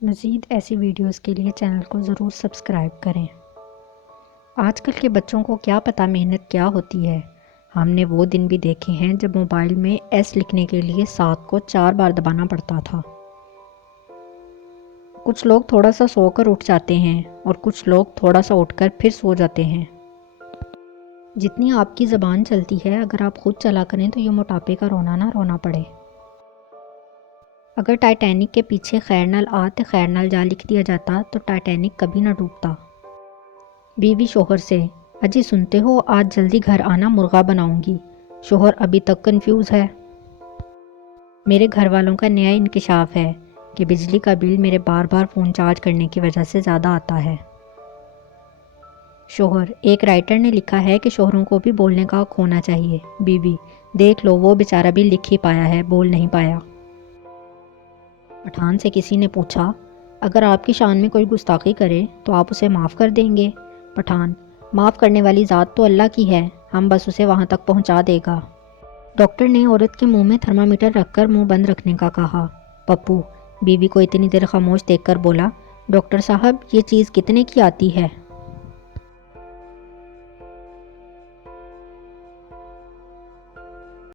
مزید ایسی ویڈیوز کے لیے چینل کو ضرور سبسکرائب کریں۔ آج کل کے بچوں کو کیا پتہ محنت کیا ہوتی ہے۔ ہم نے وہ دن بھی دیکھے ہیں جب موبائل میں ایس لکھنے کے لیے 7 کو 4 بار دبانا پڑتا تھا۔ کچھ لوگ تھوڑا سا سو کر اٹھ جاتے ہیں اور کچھ لوگ تھوڑا سا اٹھ کر پھر سو جاتے ہیں۔ جتنی آپ کی زبان چلتی ہے، اگر آپ خود چلا کریں تو یہ موٹاپے کا رونا نہ رونا پڑے۔ اگر ٹائٹینک کے پیچھے خیر نال آت خیر نال جا لکھ دیا جاتا تو ٹائٹینک کبھی نہ ڈوبتا۔ بیوی شوہر سے: اجی سنتے ہو، آج جلدی گھر آنا، مرغا بناؤں گی۔ شوہر ابھی تک کنفیوز ہے۔ میرے گھر والوں کا نیا انکشاف ہے کہ بجلی کا بل میرے بار بار فون چارج کرنے کی وجہ سے زیادہ آتا ہے۔ شوہر: ایک رائٹر نے لکھا ہے کہ شوہروں کو بھی بولنے کا حق ہونا چاہیے۔ بیوی: دیکھ لو، وہ بیچارہ بھی لکھ ہی پایا ہے، بول نہیں پایا۔ پٹھان سے کسی نے پوچھا: اگر آپ کی شان میں کوئی گستاخی کرے تو آپ اسے معاف کر دیں گے؟ پٹھان: معاف کرنے والی ذات تو اللہ کی ہے، ہم بس اسے وہاں تک پہنچا دے گا۔ ڈاکٹر نے عورت کے منہ میں تھرمامیٹر رکھ کر منہ بند رکھنے کا کہا۔ پپو بیوی کو اتنی دیر خاموش دیکھ کر بولا: ڈاکٹر صاحب، یہ چیز کتنے کی آتی ہے؟